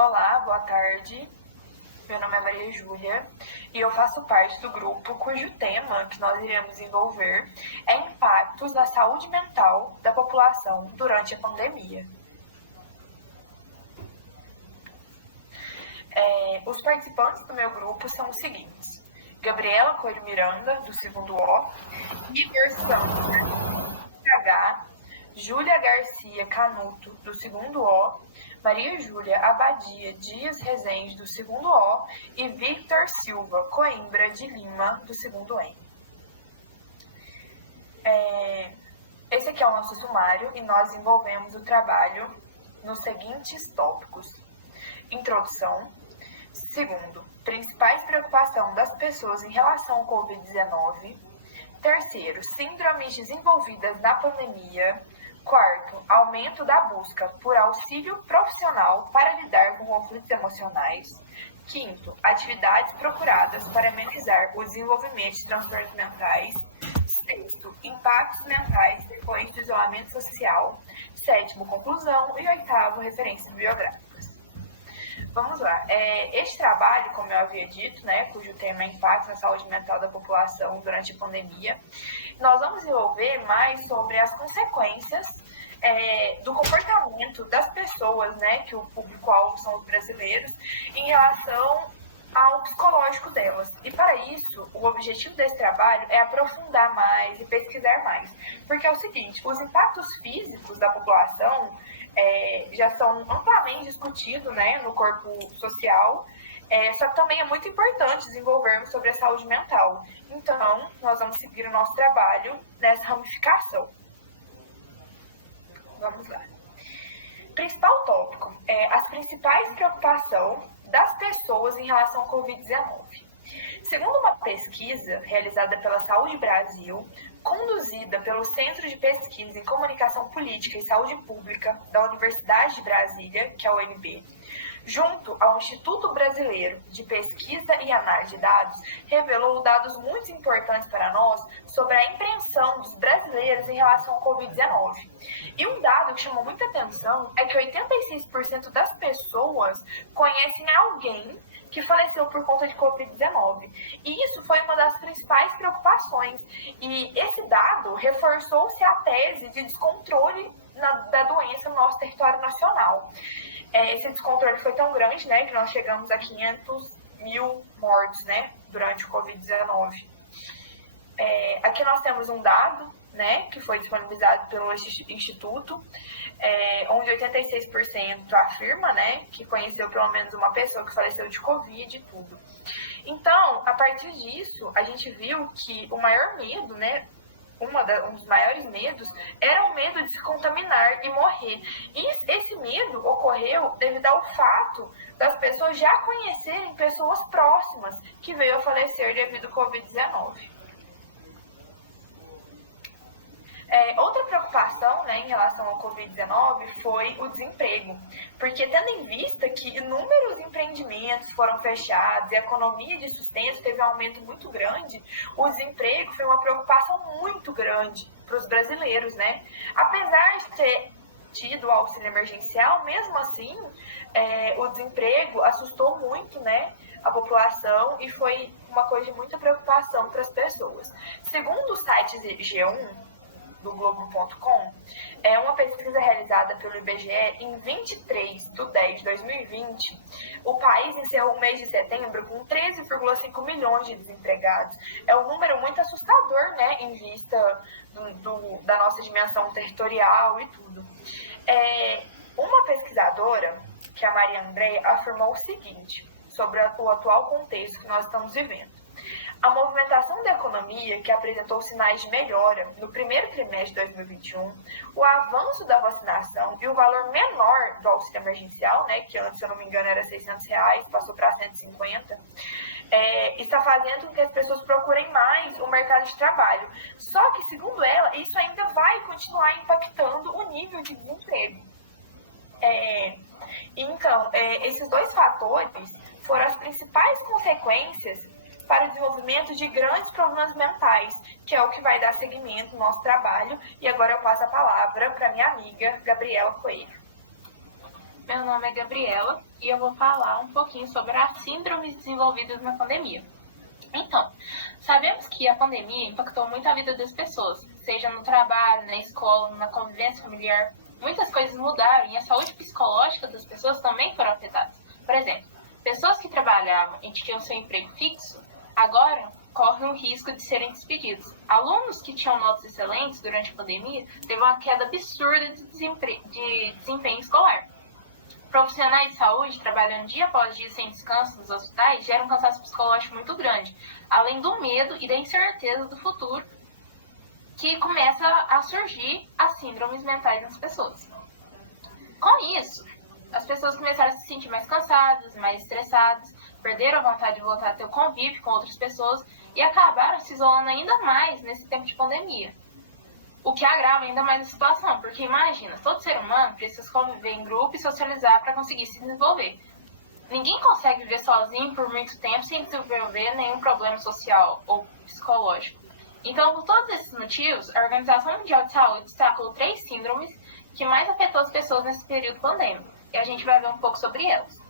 Olá, boa tarde. Meu nome é Maria Júlia e eu faço parte do grupo cujo tema que nós iremos desenvolver é impactos na saúde mental da população durante a pandemia. Os participantes do meu grupo são os seguintes: Gabriela Coelho Miranda, do segundo O, Igor Santos, H, Júlia Garcia Canuto, do segundo O, Maria Júlia Abadia Dias Rezende, do segundo O, e Victor Silva Coimbra de Lima, do segundo N. Esse aqui é o nosso sumário e nós desenvolvemos o trabalho nos seguintes tópicos: introdução. Segundo, principais preocupações das pessoas em relação ao Covid-19. Terceiro, síndromes desenvolvidas na pandemia. Quarto, aumento da busca por auxílio profissional para lidar com conflitos emocionais. Quinto, atividades procuradas para amenizar o desenvolvimento de transtornos mentais. Sexto, impactos mentais depois do isolamento social. Sétimo, conclusão. E oitavo, referências bibliográficas. Vamos lá. Este trabalho, como eu havia dito, cujo tema é impacto na saúde mental da população durante a pandemia, nós vamos desenvolver mais sobre as consequências do comportamento das pessoas, que o público-alvo são os brasileiros, em relação ao psicológico delas. E para isso, o objetivo desse trabalho é aprofundar mais e pesquisar mais. Porque é o seguinte, os impactos físicos da população já são amplamente discutidos no corpo social, só que também é muito importante desenvolvermos sobre a saúde mental. Então, nós vamos seguir o nosso trabalho nessa ramificação. Vamos lá. Principal tópico é as principais preocupações das pessoas em relação ao Covid-19. Segundo uma pesquisa realizada pela Saúde Brasil, conduzida pelo Centro de Pesquisa em Comunicação Política e Saúde Pública da Universidade de Brasília, que é o UNB, junto ao Instituto Brasileiro de Pesquisa e Análise de Dados, revelou dados muito importantes para nós sobre a impressão dos brasileiros em relação ao Covid-19. E um dado que chamou muita atenção é que 86% das pessoas conhecem alguém que faleceu por conta de Covid-19. E isso foi uma das principais preocupações. E esse dado reforçou-se a tese de descontrole da doença no nosso território nacional. Esse descontrole foi tão grande, que nós chegamos a 500 mil mortes, durante o Covid-19. Aqui nós temos um dado, que foi disponibilizado pelo Instituto, onde 86% afirma, que conheceu pelo menos uma pessoa que faleceu de Covid e tudo. Então, a partir disso, a gente viu que o maior medo, um dos maiores medos, era o medo de se contaminar e morrer. E esse medo ocorreu devido ao fato das pessoas já conhecerem pessoas próximas que veio a falecer devido ao Covid-19. Outra preocupação em relação ao Covid-19 foi o desemprego, porque tendo em vista que inúmeros empreendimentos foram fechados e a economia de sustento teve um aumento muito grande, o desemprego foi uma preocupação muito grande para os brasileiros, Apesar de ter tido o auxílio emergencial, mesmo assim, o desemprego assustou muito, a população e foi uma coisa de muita preocupação para as pessoas. Segundo o site G1, do Globo.com, uma pesquisa realizada pelo IBGE em 23/10/2020, o país encerrou o mês de setembro com 13,5 milhões de desempregados. É um número muito assustador, em vista da nossa dimensão territorial e tudo. Uma pesquisadora, que é a Maria Andréia, afirmou o seguinte sobre o atual contexto que nós estamos vivendo. A movimentação da economia, que apresentou sinais de melhora no primeiro trimestre de 2021, o avanço da vacinação e o valor menor do auxílio emergencial, que antes, se eu não me engano, era R$600, passou para 150, está fazendo com que as pessoas procurem mais o mercado de trabalho. Só que, segundo ela, isso ainda vai continuar impactando o nível de desemprego. Então, esses dois fatores foram as principais consequências para o desenvolvimento de grandes problemas mentais, que é o que vai dar seguimento ao nosso trabalho. E agora eu passo a palavra para minha amiga Gabriela Coelho. Meu nome é Gabriela e eu vou falar um pouquinho sobre as síndromes desenvolvidas na pandemia. Então, sabemos que a pandemia impactou muito a vida das pessoas, seja no trabalho, na escola, na convivência familiar. Muitas coisas mudaram e a saúde psicológica das pessoas também foram afetadas. Por exemplo, pessoas que trabalhavam e tinham seu emprego fixo, agora correm o risco de serem despedidos. Alunos que tinham notas excelentes durante a pandemia teve uma queda absurda de desempenho escolar. Profissionais de saúde trabalhando dia após dia sem descanso nos hospitais geram um cansaço psicológico muito grande, além do medo e da incerteza do futuro, que começa a surgir as síndromes mentais nas pessoas. Com isso, as pessoas começaram a se sentir mais cansadas, mais estressadas, perderam a vontade de voltar a ter o convívio com outras pessoas e acabaram se isolando ainda mais nesse tempo de pandemia. O que agrava ainda mais a situação, porque imagina, todo ser humano precisa conviver em grupo e socializar para conseguir se desenvolver. Ninguém consegue viver sozinho por muito tempo sem desenvolver nenhum problema social ou psicológico. Então, por todos esses motivos, a Organização Mundial de Saúde destacou 3 síndromes que mais afetou as pessoas nesse período pandêmico, e a gente vai ver um pouco sobre elas.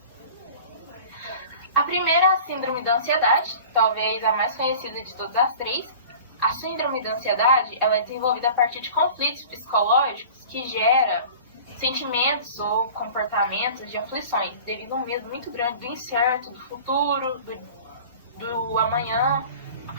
A primeira é a síndrome da ansiedade, talvez a mais conhecida de todas as 3. A síndrome da ansiedade ela é desenvolvida a partir de conflitos psicológicos que geram sentimentos ou comportamentos de aflições, devido a um medo muito grande do incerto, do futuro, do amanhã,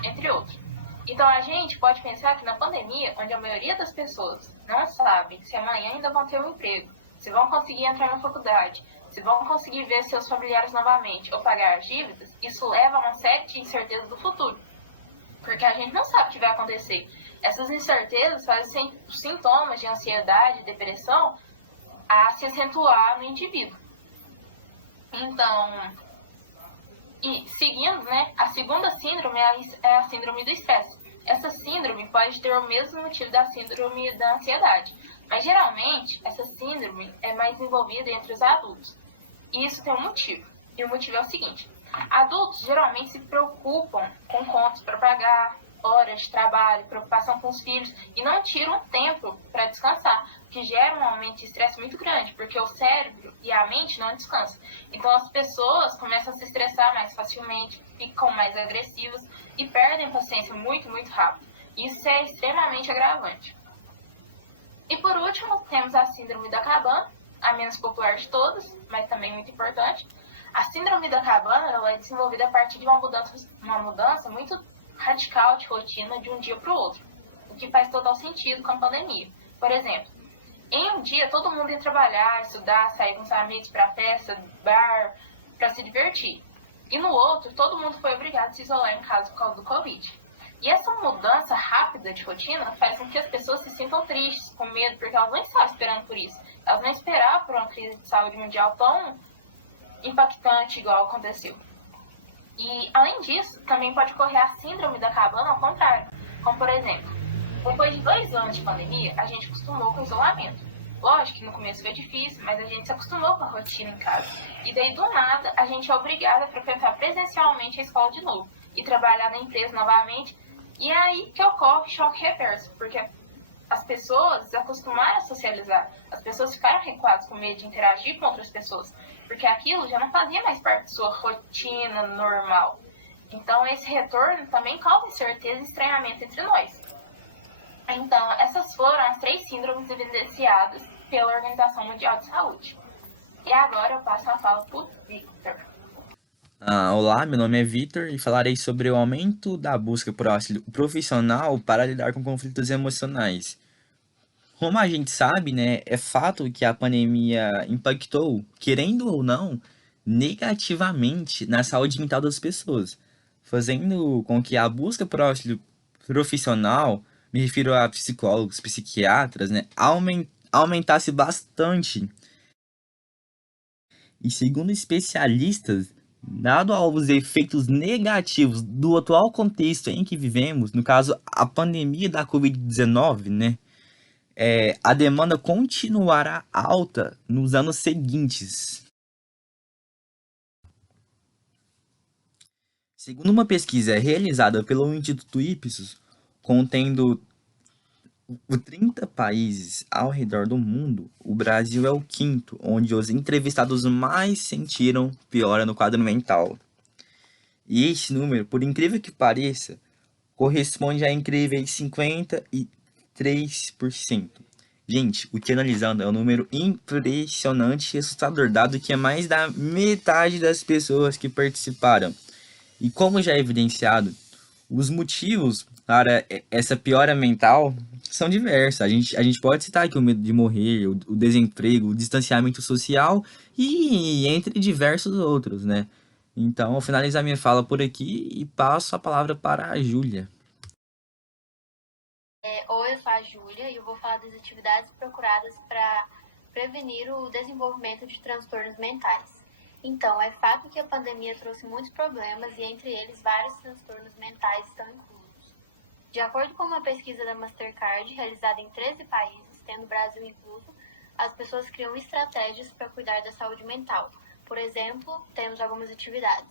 entre outros. Então a gente pode pensar que na pandemia, onde a maioria das pessoas não sabe se amanhã ainda vão ter um emprego, se vão conseguir entrar na faculdade, se vão conseguir ver seus familiares novamente ou pagar as dívidas, isso leva a uma série de incertezas do futuro. Porque a gente não sabe o que vai acontecer. Essas incertezas fazem os sintomas de ansiedade e depressão a se acentuar no indivíduo. Então, e seguindo, né, a segunda síndrome é a síndrome do estresse. Essa síndrome pode ter o mesmo motivo da síndrome da ansiedade, mas geralmente essa síndrome é mais desenvolvida entre os adultos. E isso tem um motivo. E o motivo é o seguinte: adultos geralmente se preocupam com contas para pagar, horas de trabalho, preocupação com os filhos e não tiram tempo para descansar, o que gera um aumento de estresse muito grande, porque o cérebro e a mente não descansam. Então as pessoas começam a se estressar mais facilmente, ficam mais agressivas e perdem paciência muito, muito rápido. Isso é extremamente agravante. E por último, temos a síndrome da cabana, a menos popular de todas, mas também muito importante. A síndrome da cabana ela é desenvolvida a partir de uma mudança muito radical de rotina de um dia para o outro, o que faz total sentido com a pandemia. Por exemplo, em um dia todo mundo ia trabalhar, estudar, sair com os amigos para festa, bar, para se divertir. E no outro, todo mundo foi obrigado a se isolar em casa por causa do Covid. E essa mudança rápida de rotina faz com que as pessoas se sintam tristes, com medo, porque elas não estavam esperando por isso. Elas não esperavam por uma crise de saúde mundial tão impactante igual aconteceu. E, além disso, também pode ocorrer a síndrome da cabana ao contrário. Como, por exemplo, depois de 2 anos de pandemia, a gente acostumou com o isolamento. Lógico que no começo foi difícil, mas a gente se acostumou com a rotina em casa. E daí, do nada, a gente é obrigado a frequentar presencialmente a escola de novo e trabalhar na empresa novamente. E é aí que ocorre o choque reverso, porque as pessoas se acostumaram a socializar, as pessoas ficaram recuadas com medo de interagir com outras pessoas, porque aquilo já não fazia mais parte de sua rotina normal. Então, esse retorno também causa incerteza e estranhamento entre nós. Então, essas foram as 3 síndromes evidenciadas pela Organização Mundial de Saúde. E agora eu passo a fala para o Victor. Olá, meu nome é Vitor e falarei sobre o aumento da busca por auxílio profissional para lidar com conflitos emocionais. Como a gente sabe, né, é fato que a pandemia impactou, querendo ou não, negativamente na saúde mental das pessoas, fazendo com que a busca por auxílio profissional, me refiro a psicólogos, psiquiatras, né, aumentasse bastante. E segundo especialistas, dado aos efeitos negativos do atual contexto em que vivemos, no caso a pandemia da Covid-19, né, a demanda continuará alta nos anos seguintes. Segundo uma pesquisa realizada pelo Instituto Ipsos, contendo Por 30 países ao redor do mundo, o Brasil é o quinto, onde os entrevistados mais sentiram piora no quadro mental. E este número, por incrível que pareça, corresponde a incríveis 53%. Gente, o que analisando é um número impressionante e assustador, dado que é mais da metade das pessoas que participaram. E como já é evidenciado, os motivos para essa piora mental são diversos. A gente pode citar aqui o medo de morrer, o desemprego, o distanciamento social e entre diversos outros, né? Então, eu vou finalizar minha fala por aqui e passo a palavra para a Júlia. Oi, eu sou a Júlia e eu vou falar das atividades procuradas para prevenir o desenvolvimento de transtornos mentais. Então, é fato que a pandemia trouxe muitos problemas e entre eles vários transtornos mentais estão inclusos. De acordo com uma pesquisa da Mastercard realizada em 13 países, tendo o Brasil incluso, as pessoas criam estratégias para cuidar da saúde mental. Por exemplo, temos algumas atividades.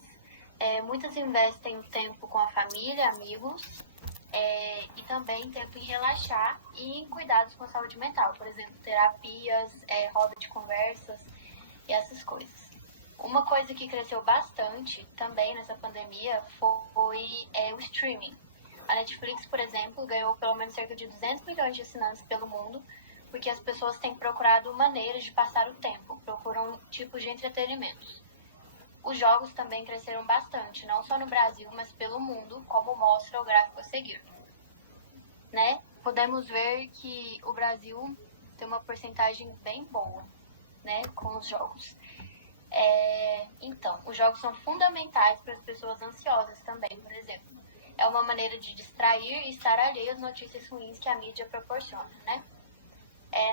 Muitas investem o tempo com a família, amigos, e também tempo em relaxar e em cuidados com a saúde mental, por exemplo, terapias, roda de conversas e essas coisas. Uma coisa que cresceu bastante também nessa pandemia foi o streaming. A Netflix, por exemplo, ganhou pelo menos cerca de 200 milhões de assinantes pelo mundo, porque as pessoas têm procurado maneiras de passar o tempo, procuram tipos de entretenimentos. Os jogos também cresceram bastante, não só no Brasil, mas pelo mundo, como mostra o gráfico a seguir. Né? Podemos ver que o Brasil tem uma porcentagem bem boa, né, com os jogos. Então, os jogos são fundamentais para as pessoas ansiosas também, por exemplo. É uma maneira de distrair e estar alheio às notícias ruins que a mídia proporciona, né?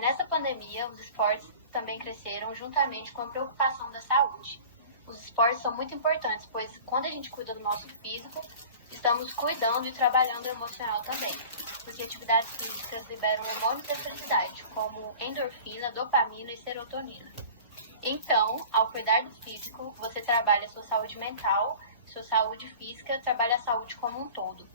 Nessa pandemia, os esportes também cresceram juntamente com a preocupação da saúde. Os esportes são muito importantes, pois quando a gente cuida do nosso físico, estamos cuidando e trabalhando o emocional também, porque atividades físicas liberam hormônios da felicidade, como endorfina, dopamina e serotonina. Então, ao cuidar do físico, você trabalha a sua saúde mental, sua saúde física, trabalha a saúde como um todo.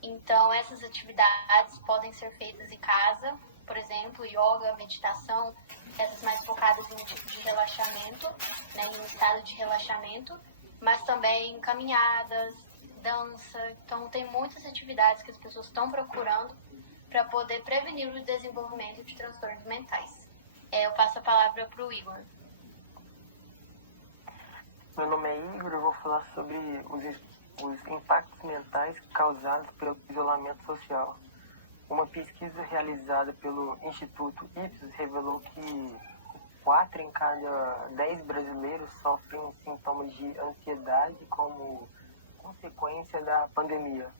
Então, essas atividades podem ser feitas em casa, por exemplo, yoga, meditação, essas mais focadas em um tipo de relaxamento, né, em um estado de relaxamento, mas também caminhadas, dança. Então, tem muitas atividades que as pessoas estão procurando para poder prevenir o desenvolvimento de transtornos mentais. Eu passo a palavra para o Igor. Meu nome é Igor, eu vou falar sobre os impactos mentais causados pelo isolamento social. Uma pesquisa realizada pelo Instituto Ipsos revelou que 4 em cada 10 brasileiros sofrem sintomas de ansiedade como consequência da pandemia.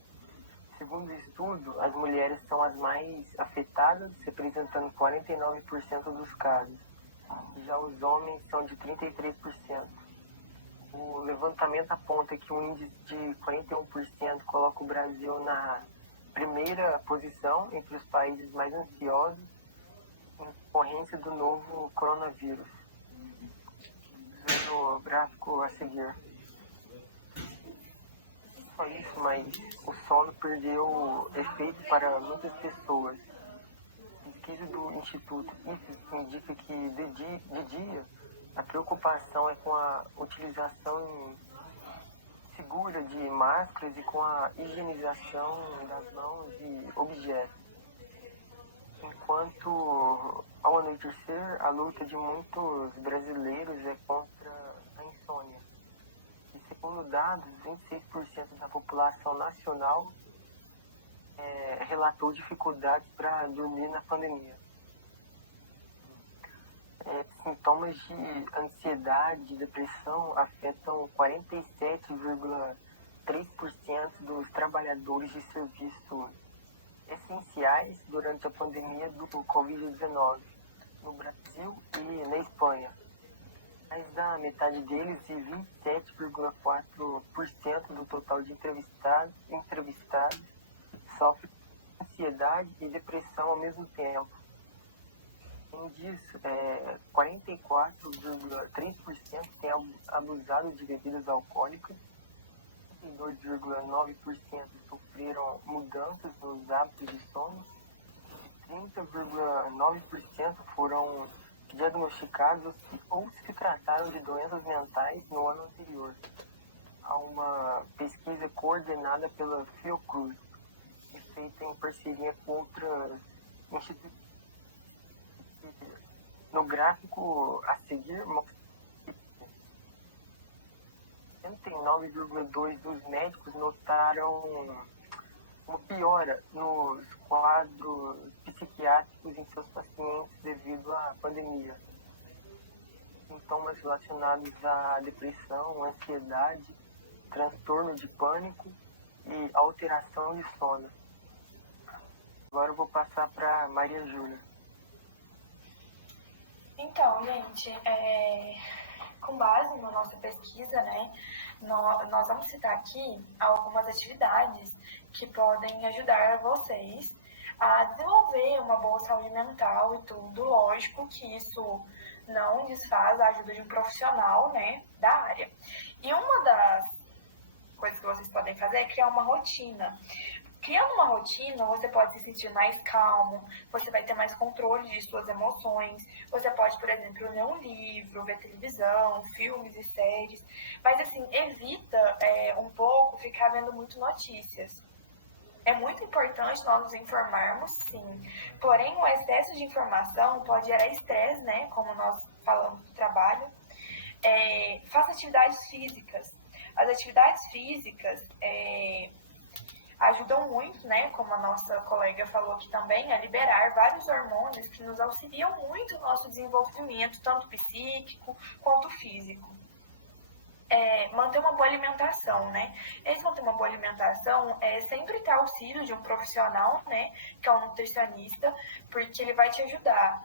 Segundo o estudo, as mulheres são as mais afetadas, representando 49% dos casos. Já os homens são de 33%. O levantamento aponta que um índice de 41% coloca o Brasil na primeira posição entre os países mais ansiosos em decorrência do novo coronavírus. Veja o gráfico a seguir. Só isso, mas o sono perdeu efeito para muitas pessoas. Pesquisa do Instituto IFES indica que de dia a preocupação é com a utilização segura de máscaras e com a higienização das mãos e objetos. Enquanto, ao anoitecer, a luta de muitos brasileiros é contra a insônia. E segundo dados, 26% da população nacional relatou dificuldades para dormir na pandemia. Sintomas de ansiedade e depressão afetam 47,3% dos trabalhadores de serviços essenciais durante a pandemia do Covid-19 no Brasil e na Espanha. Mais da metade deles, e 27,4% do total de entrevistados sofrem ansiedade e depressão ao mesmo tempo. Além disso, 44,3% têm abusado de bebidas alcoólicas, 32,9% sofreram mudanças nos hábitos de sono, 30,9% foram diagnosticados ou se trataram de doenças mentais no ano anterior a uma pesquisa coordenada pela Fiocruz e feita em parceria com outras instituições. No gráfico a seguir, 69,2% dos médicos notaram uma piora nos quadros psiquiátricos em seus pacientes devido à pandemia. Sintomas relacionados à depressão, ansiedade, transtorno de pânico e alteração de sono. Agora eu vou passar para Maria Júlia. Então, gente, com base na nossa pesquisa, né, nós vamos citar aqui algumas atividades que podem ajudar vocês a desenvolver uma boa saúde mental e tudo. Lógico que isso não desfaz a ajuda de um profissional, né, da área. E uma das coisas que vocês podem fazer é criar uma rotina. Criando uma rotina, você pode se sentir mais calmo, você vai ter mais controle de suas emoções, você pode, por exemplo, ler um livro, ver televisão, filmes e séries, mas assim, evita um pouco ficar vendo muito notícias. É muito importante nós nos informarmos, sim, porém o excesso de informação pode gerar estresse, né, como nós falamos do trabalho. Faça atividades físicas. As atividades físicas ajudam muito, né, como a nossa colega falou aqui também, a liberar vários hormônios que nos auxiliam muito no nosso desenvolvimento, tanto psíquico quanto físico. Manter uma boa alimentação, né? Esse manter uma boa alimentação é sempre ter auxílio de um profissional, né, que é um nutricionista, porque ele vai te ajudar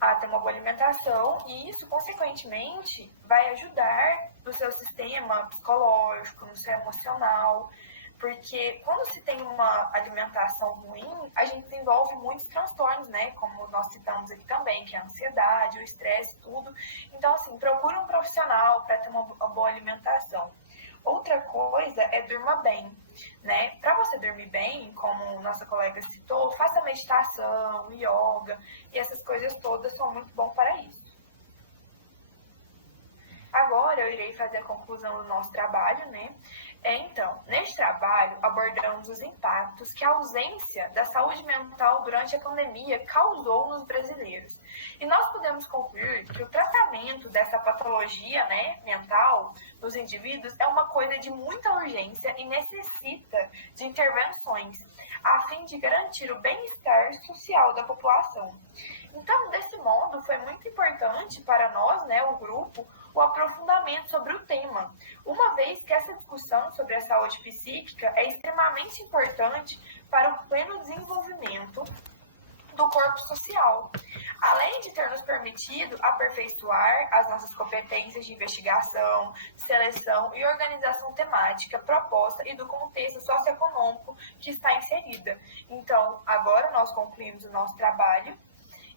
a ter uma boa alimentação e isso, consequentemente, vai ajudar no seu sistema psicológico, no seu emocional, porque quando se tem uma alimentação ruim, a gente desenvolve muitos transtornos, né? Como nós citamos aqui também, que é a ansiedade, o estresse, tudo. Então, assim, procure um profissional para ter uma boa alimentação. Outra coisa é durma bem, né? Para você dormir bem, como nossa colega citou, faça meditação, yoga, e essas coisas todas são muito bom para isso. Agora eu irei fazer a conclusão do nosso trabalho, né? Então, neste trabalho, abordamos os impactos que a ausência da saúde mental durante a pandemia causou nos brasileiros. E nós podemos concluir que o tratamento dessa patologia, né, mental nos indivíduos é uma coisa de muita urgência e necessita de intervenções, a fim de garantir o bem-estar social da população. Então, desse modo, foi muito importante para nós, né, o grupo, o aprofundamento sobre o tema, uma vez que essa discussão sobre a saúde psíquica é extremamente importante para o pleno desenvolvimento do corpo social, além de ter nos permitido aperfeiçoar as nossas competências de investigação, seleção e organização temática proposta e do contexto socioeconômico que está inserida. Então, agora nós concluímos o nosso trabalho.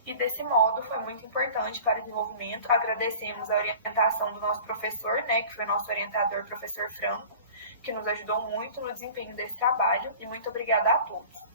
E desse modo foi muito importante para o desenvolvimento. Agradecemos a orientação do nosso professor, né, que foi nosso orientador, professor Franco, que nos ajudou muito no desempenho desse trabalho. E muito obrigada a todos.